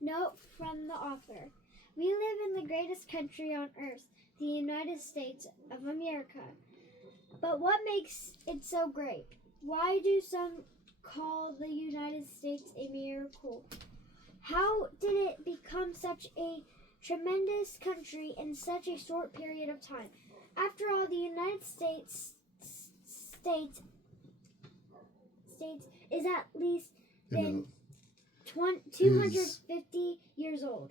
Note from the author. We live in the greatest country on earth, the United States of America. But what makes it so great? Why do some call the United States a miracle? How did it become such a tremendous country in such a short period of time? After all, the United States is at least been 250 years old.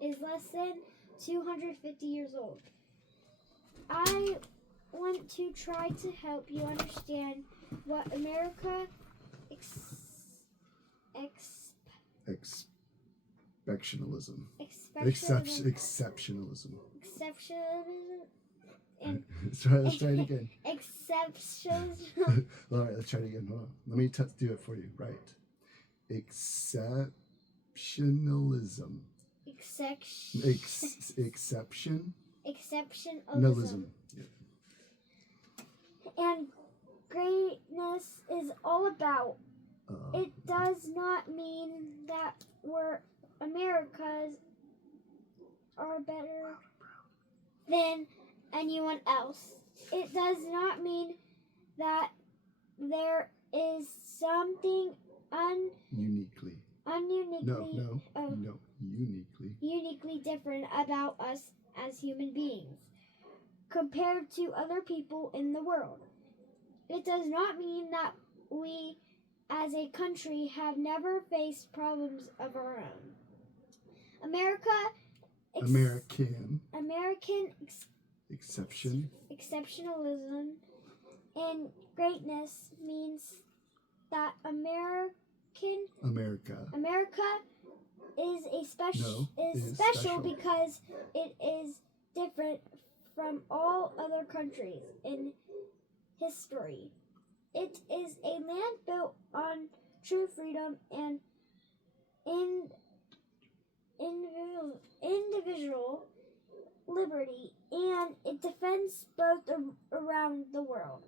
Is less than 250 years old. I want to try to help you understand what America exceptionalism. And Let's try it again. exceptional. All right, let's try it again. Hold on. Let me do it for you. Right. Exceptionalism. Exceptionalism. Yeah. And greatness is all about. It does not mean that we're Americas are better than anyone else. It does not mean that there is something uniquely different about us as human beings compared to other people in the world. It does not mean that we as a country have never faced problems of our own. American exceptionalism and greatness means that America is special because it is different from all other countries in history. It is a land built on true freedom and individual liberty, and it defends both around the world.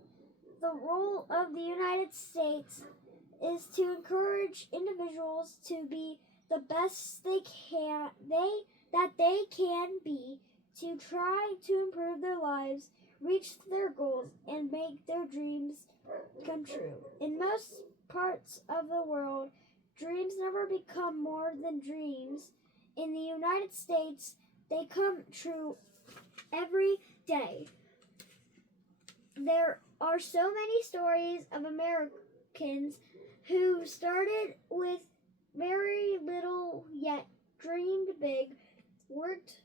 The role of the United States is to encourage individuals to be the best they can be, to try to improve their lives, reach their goals, and make their dreams come true. In most parts of the world, dreams never become more than dreams. In the United States, they come true every day. There are so many stories of Americans who started with very little yet dreamed big, worked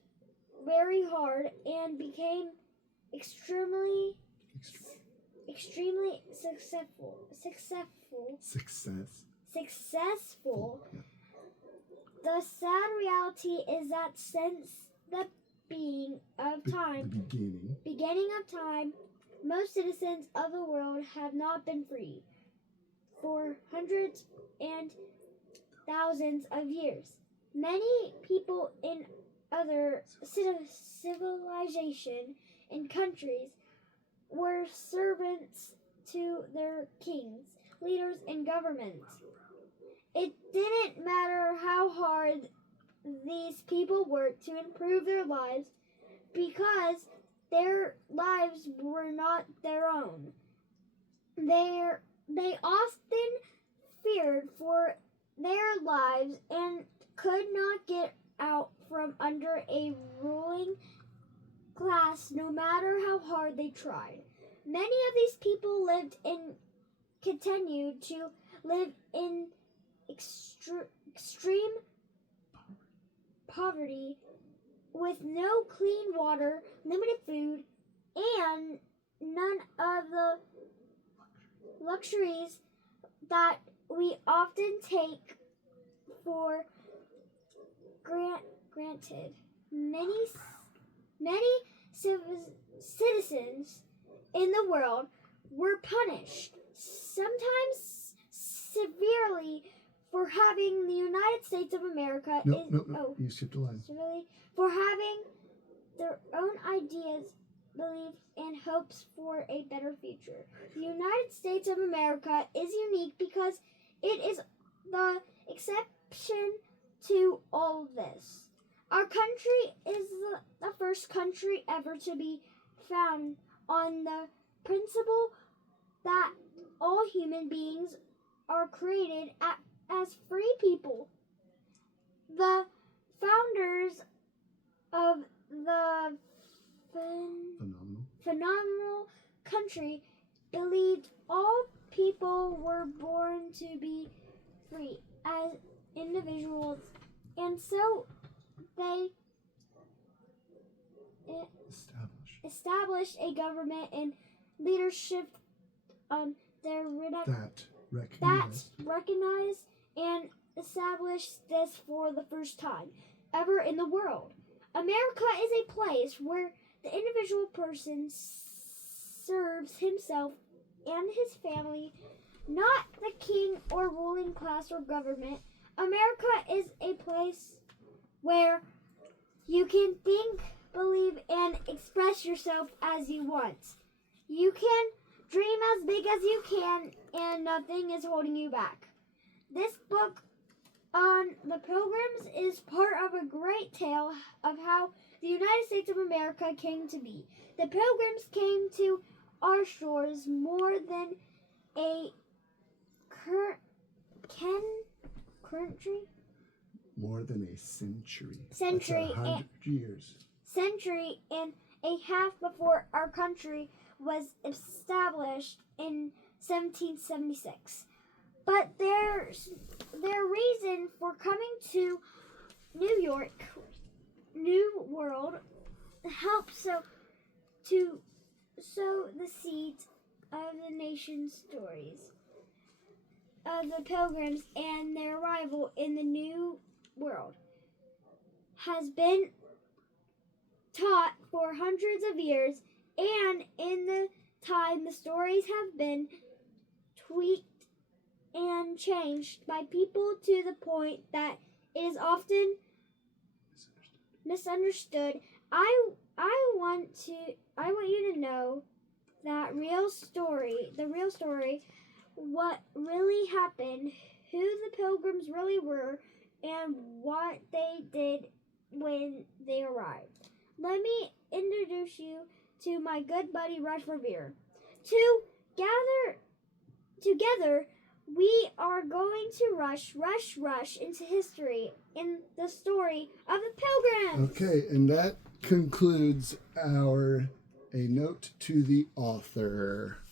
very hard, and became extremely successful. The sad reality is that since the beginning of time, most citizens of the world have not been free for hundreds and thousands of years. Many people in other civilization and countries were servants to their kings, leaders, and governments. It didn't matter how hard these people worked to improve their lives because their lives were not their own. They often feared for their lives and could not get out from under a ruling class no matter how hard they tried. Many of these people continued to live in extreme poverty with no clean water, limited food, and none of the luxuries that we often take for granted. Many citizens in the world were punished, sometimes severely, for having the United States of America you skipped a line. For having their own ideas, beliefs, and hopes for a better future. The United States of America is unique because it is the exception to all of this. Our country is the first country ever to be found on the principle that all human beings are created as free people. The founders of the phenomenal country believed all people were born to be free as individuals, and so they established a government and leadership that recognized and established this for the first time ever in the world. America is a place where the individual person serves himself and his family, not the king or ruling class or government. America is a place where you can think, believe, and express yourself as you want. You can dream as big as you can, and nothing is holding you back. This book on the Pilgrims is part of a great tale of how the United States of America came to be. The Pilgrims came to our shores more than a more than a century. Century. 100 years. Century and a half before our country was established in 1776. But their reason for coming to New York, New World, helped to sow the seeds of the nation's stories of the Pilgrims and their arrival in the New World has been taught for hundreds of years, and in the time the stories have been tweaked and changed by people to the point that it is often misunderstood. I want you to know that the real story, what really happened, who the Pilgrims really were, and what they did when they arrived. Let me introduce you to my good buddy Rush Revere. Together, we are going to rush into history in the story of the Pilgrims. Okay, and that concludes a note to the author.